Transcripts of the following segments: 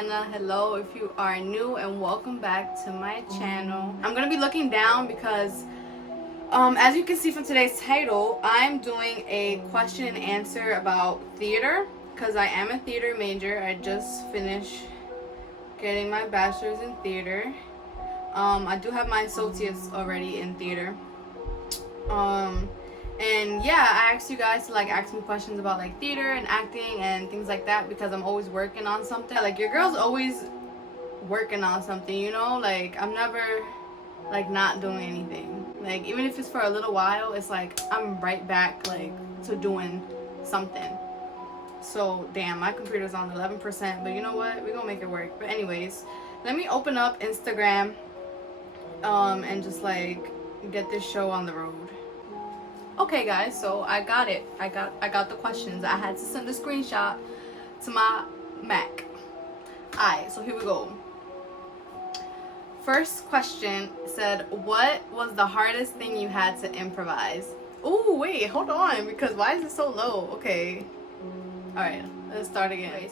Kziana. Hello if you are new, and welcome back to my channel. I'm gonna be looking down because as you can see from today's title, I'm doing a question and answer about theater because I am a theater major. I just finished getting my bachelor's in theater. I do have my associates already in theater. And yeah, I asked you guys to ask me questions about theater and acting and things like that because I'm always working on something. Your girl's always working on something, you know? I'm never not doing anything. Even if it's for a little while, it's I'm right back to doing something. So damn, my computer's on 11%, but you know what? We're gonna make it work. But anyways, let me open up Instagram and just get this show on the road. Okay guys, so I got it. I got the questions. I had to send a screenshot to my Mac. Alright, so here we go. First question said, what was the hardest thing you had to improvise? Oh wait, hold on, because why is it so low? Okay. Alright, let's start again.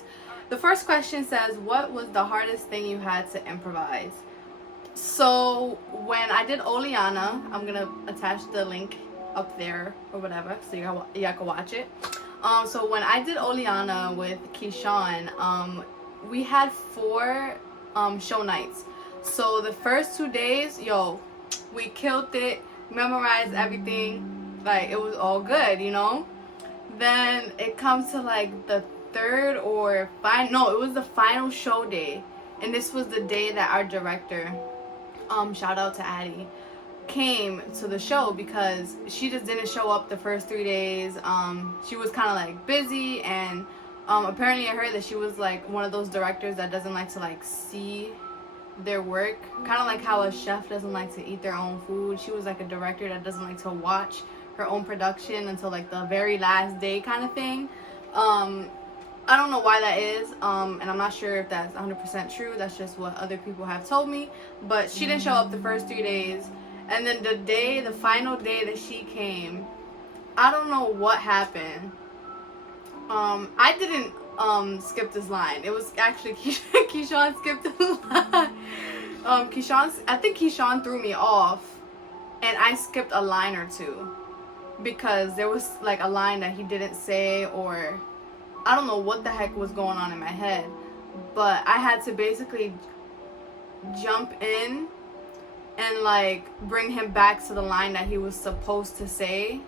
The first question says, what was the hardest thing you had to improvise? So when I did Oleana, I'm gonna attach the link up there or whatever so y'all can watch it. So when I did Oleana with Kziana, we had 4 show nights. So the first 2 days, we killed it, memorized everything, it was all good, you know. Then it comes to the third or final, it was the final show day, and this was the day that our director, shout out to Addie, came to the show because she just didn't show up the first 3 days. She was kind of busy, and apparently I heard that she was one of those directors that doesn't like to see their work, kind of like how a chef doesn't like to eat their own food. She was a director that doesn't like to watch her own production until the very last day kind of thing. I don't know why that is, and I'm not sure if that's 100% true. That's just what other people have told me. But she didn't show up the first 3 days. And then the final day that she came, I don't know what happened. I didn't skip this line. It was actually Kziana skipped the line. I think Kziana threw me off, and I skipped a line or two because there was a line that he didn't say, or I don't know what the heck was going on in my head. But I had to basically jump in and bring him back to the line that he was supposed to say.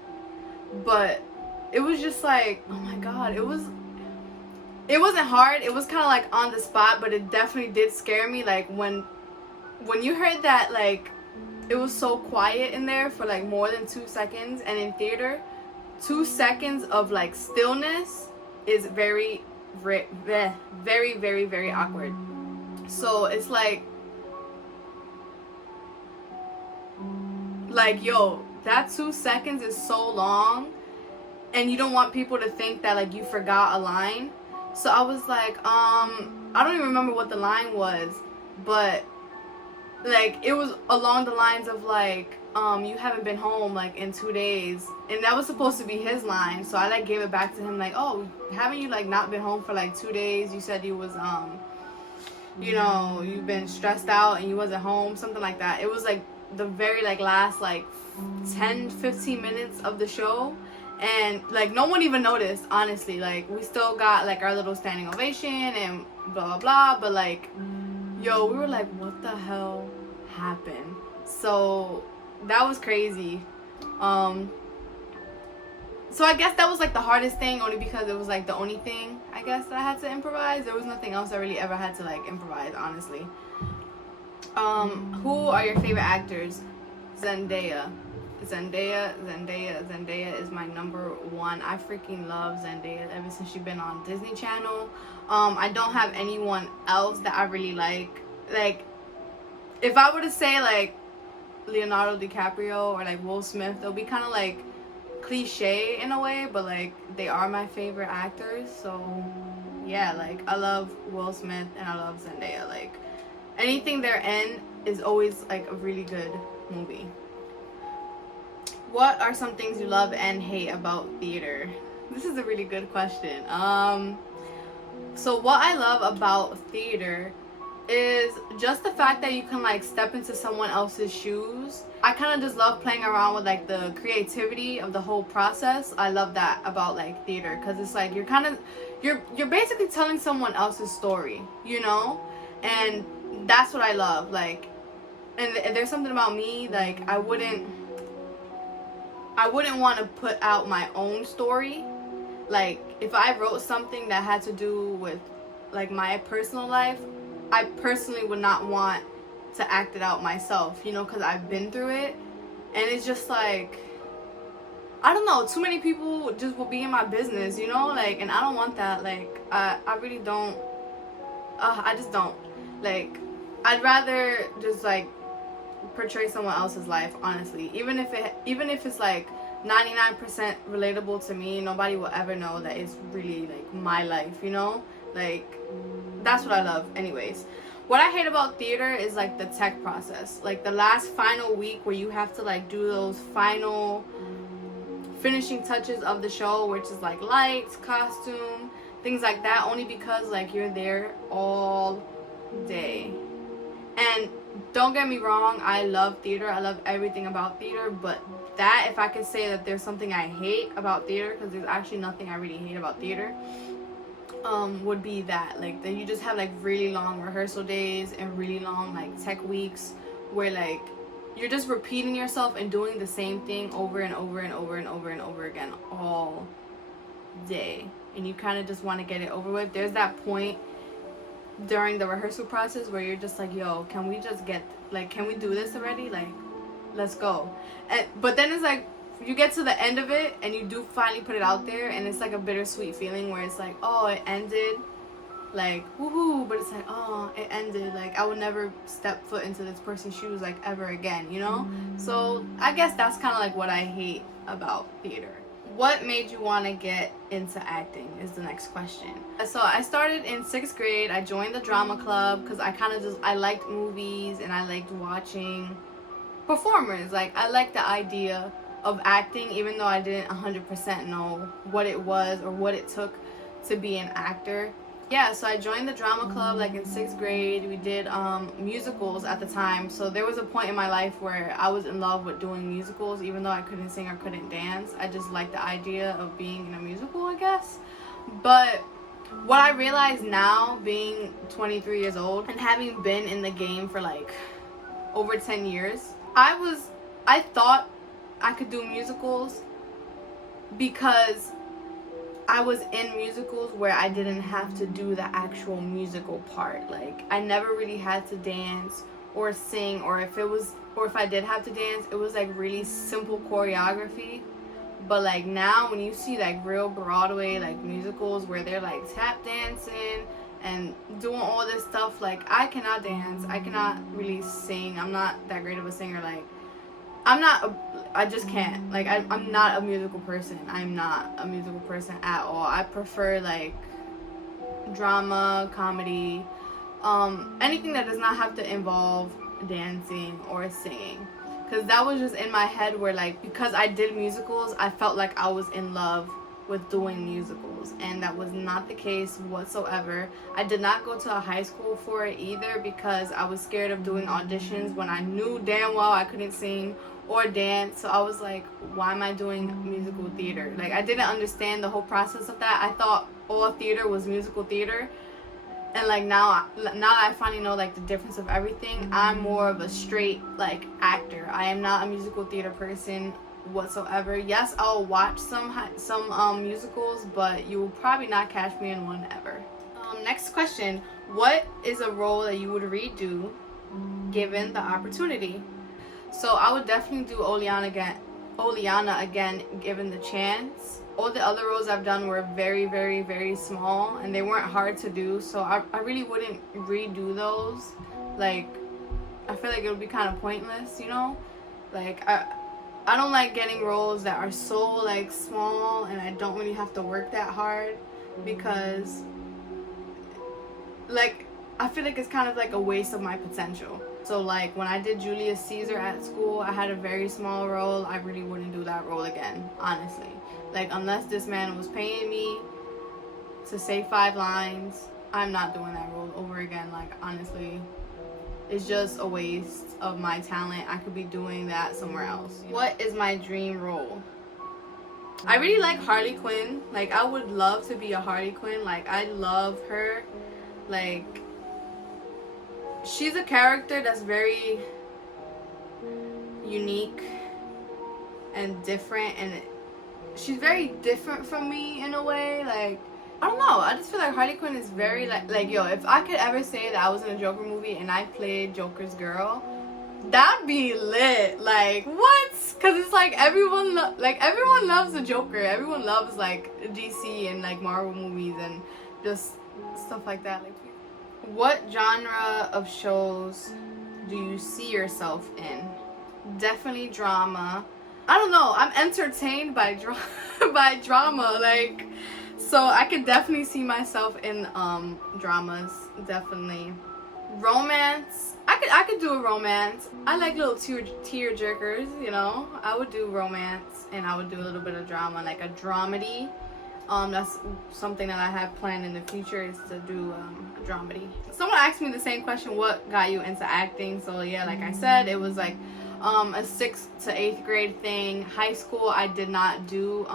But it was just oh my god, it wasn't hard. It was kind of on the spot, but it definitely did scare me. When you heard that it was so quiet in there for more than 2 seconds, and in theater 2 seconds of stillness is very very very very awkward. So it's yo, that 2 seconds is so long, and you don't want people to think that you forgot a line. So I was I don't even remember what the line was, but it was along the lines of you haven't been home in 2 days, and that was supposed to be his line. So I gave it back to him oh, haven't you not been home for 2 days? You said you was you know, you've been stressed out and you wasn't home, something like that. It was the very last 10-15 minutes of the show, and no one even noticed, honestly. We still got our little standing ovation and blah blah blah, but yo, we were what the hell happened? So that was crazy. So I guess that was the hardest thing, only because it was the only thing I guess that I had to improvise. There was nothing else I really ever had to improvise, honestly. Who are your favorite actors? Zendaya is my number one. I freaking love Zendaya ever since she's been on Disney Channel. I don't have anyone else that I really like. If I were to say Leonardo DiCaprio or Will Smith, they'll be kind of cliche in a way, but they are my favorite actors. So yeah, I love Will Smith and I love Zendaya. Anything they're in is always a really good movie. What are some things you love and hate about theater? This is a really good question. So what I love about theater is just the fact that you can like step into someone else's shoes. I kind of just love playing around with like the creativity of the whole process. I love that about like theater, because it's like you're basically telling someone else's story, you know? And that's what I love. Like, and there's something about me, like I wouldn't want to put out my own story. Like if I wrote something that had to do with like my personal life, I personally would not want to act it out myself, you know, because I've been through it. And it's just like, I don't know, too many people just will be in my business, you know, like, and I don't want that. Like I really don't. I just don't. Like, I'd rather just like portray someone else's life, honestly. Even if it's like 99% relatable to me, nobody will ever know that it's really like my life, you know? Like, that's what I love. Anyways, what I hate about theater is like the tech process, like the last final week where you have to like do those final finishing touches of the show, which is like lights, costume, things like that, only because like you're there all day. And don't get me wrong, I love theater, I love everything about theater, but that, if I could say that there's something I hate about theater, because there's actually nothing I really hate about theater, would be that like that you just have like really long rehearsal days and really long like tech weeks where like you're just repeating yourself and doing the same thing over and over and over and over and over again all day, and you kind of just want to get it over with. There's that point during the rehearsal process where you're just like, yo, can we just get, like, can we do this already? Like, let's go. But then it's like, you get to the end of it and you do finally put it out there, and it's like a bittersweet feeling where it's like, oh, it ended, like, woohoo, but it's like, oh, it ended, like, I would never step foot into this person's shoes, like, ever again, you know? So I guess that's kind of like what I hate about theater. What made you want to get into acting is the next question. So I started in 6th grade. I joined the drama club because I liked movies and I liked watching performers. Like, I liked the idea of acting, even though I didn't 100% know what it was or what it took to be an actor. Yeah, so I joined the drama club like in 6th grade. We did musicals at the time. So there was a point in my life where I was in love with doing musicals, even though I couldn't sing or couldn't dance. I just liked the idea of being in a musical, I guess. But what I realize now, being 23 years old and having been in the game for like over 10 years, I thought I could do musicals because I was in musicals where I didn't have to do the actual musical part. Like, I never really had to dance or sing, or if I did have to dance, it was like really simple choreography. But like now, when you see like real Broadway like musicals where they're like tap dancing and doing all this stuff, like, I cannot dance, I cannot really sing, I'm not that great of a singer. Like, I just can't. Like, I'm not a musical person. I'm not a musical person at all. I prefer like drama, comedy, anything that does not have to involve dancing or singing. Because that was just in my head where, like, because I did musicals, I felt like I was in love with doing musicals, and that was not the case whatsoever. I did not go to a high school for it either because I was scared of doing auditions when I knew damn well I couldn't sing or dance. So I was like, why am I doing musical theater? Like, I didn't understand the whole process of that. I thought all theater was musical theater. And like now I finally know like the difference of everything. I'm more of a straight like actor. I am not a musical theater person whatsoever. Yes, I'll watch some musicals, but you will probably not catch me in one ever. Next question: what is a role that you would redo given the opportunity? So I would definitely do Oleana again given the chance. All the other roles I've done were very, very, very small, and they weren't hard to do, so I really wouldn't redo those. Like, I feel like it would be kind of pointless, you know? Like, I don't like getting roles that are so like small and I don't really have to work that hard, because like I feel like it's kind of like a waste of my potential. So like when I did Julius Caesar at school, I had a very small role. I really wouldn't do that role again, honestly. Like, unless this man was paying me to say 5 lines. I'm not doing that role over again. Like, honestly, it's just a waste of my talent. I could be doing that somewhere else. What is my dream role? I really like Harley Quinn. Like, I would love to be a Harley Quinn. Like, I love her. Like, she's a character that's very unique and different, and she's very different from me in a way. Like, I don't know, I just feel like Harley Quinn is very like yo, if I could ever say that I was in a Joker movie and I played Joker's girl, that'd be lit. Like, what? Because it's like everyone loves the Joker. Everyone loves like DC and like Marvel movies and just stuff like that. Like, what genre of shows do you see yourself in? Definitely drama. I don't know, I'm entertained by drama, like, so I could definitely see myself in dramas. Definitely. Romance, I could do a romance. I like little tear jerkers, you know. I would do romance, and I would do a little bit of drama, like a dramedy. That's something that I have planned in the future, is to do a dramedy. Someone asked me the same question, what got you into acting? So yeah, like I said, it was like a 6th to 8th grade thing. High school, I did not do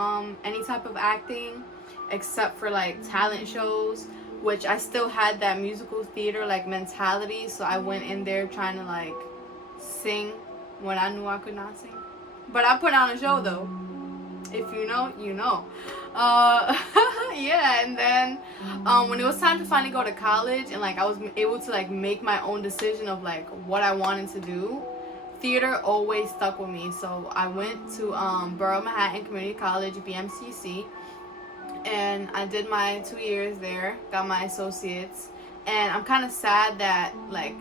any type of acting except for like talent shows, which I still had that musical theater like mentality, so I went in there trying to like sing when I knew I could not sing. But I put on a show though. If you know, you know. Yeah, and then when it was time to finally go to college and like I was able to like make my own decision of like what I wanted to do, theater always stuck with me. So I went to Borough Manhattan Community College, BMCC, and I did my 2 years there, got my associates, and I'm kind of sad that like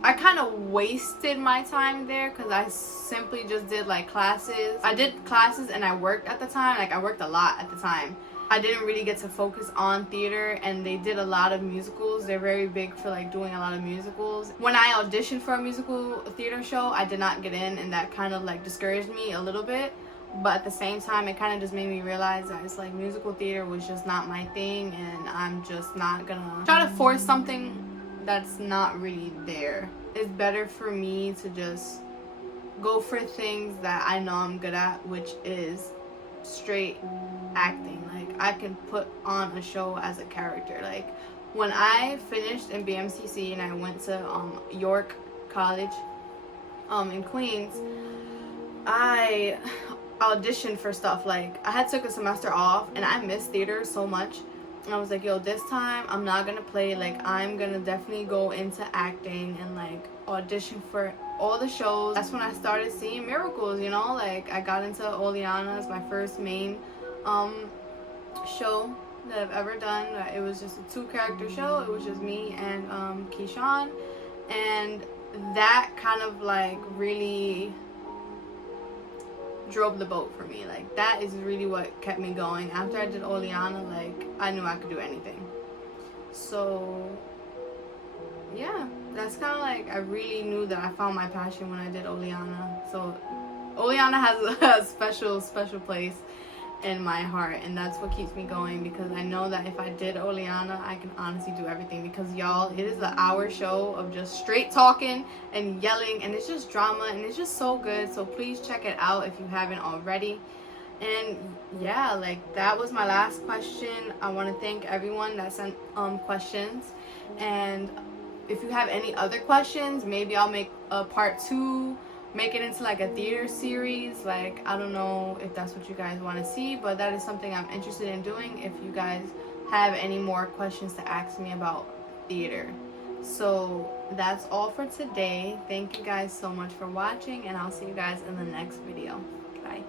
I kind of wasted my time there because I simply just did like classes. I did classes and I worked at the time. Like, I worked a lot at the time. I didn't really get to focus on theater, and they did a lot of musicals. They're very big for like doing a lot of musicals. When I auditioned for a musical theater show, I did not get in, and that kind of like discouraged me a little bit. But at the same time, it kind of just made me realize that it's like musical theater was just not my thing, and I'm just not gonna try to force something that's not really there. It's better for me to just go for things that I know I'm good at, which is straight acting. Like, I can put on a show as a character. Like, when I finished in BMCC and I went to York College in Queens, I auditioned for stuff. Like, I had took a semester off and I missed theater so much, and I was like, yo, this time I'm not gonna play. Like, I'm gonna definitely go into acting and like audition for all the shows. That's when I started seeing miracles, you know. Like, I got into Oleana as my first main show that I've ever done. It was just a 2-character show. It was just me and Kziana, and that kind of like really drove the boat for me. Like, that is really what kept me going. After I did Oleana, like, I knew I could do anything. So yeah, that's kind of like, I really knew that I found my passion when I did Oleana. So Oleana has a special place in my heart, and that's what keeps me going, because I know that if I did Oleana, I can honestly do everything. Because y'all, it is an hour show of just straight talking and yelling, and it's just drama, and it's just so good. So please check it out if you haven't already. And yeah, like, that was my last question. I want to thank everyone that sent questions, and if you have any other questions, maybe I'll make a part 2, make it into like a theater series. Like, I don't know if that's what you guys want to see, but that is something I'm interested in doing if you guys have any more questions to ask me about theater. So that's all for today. Thank you guys so much for watching, and I'll see you guys in the next video. Bye.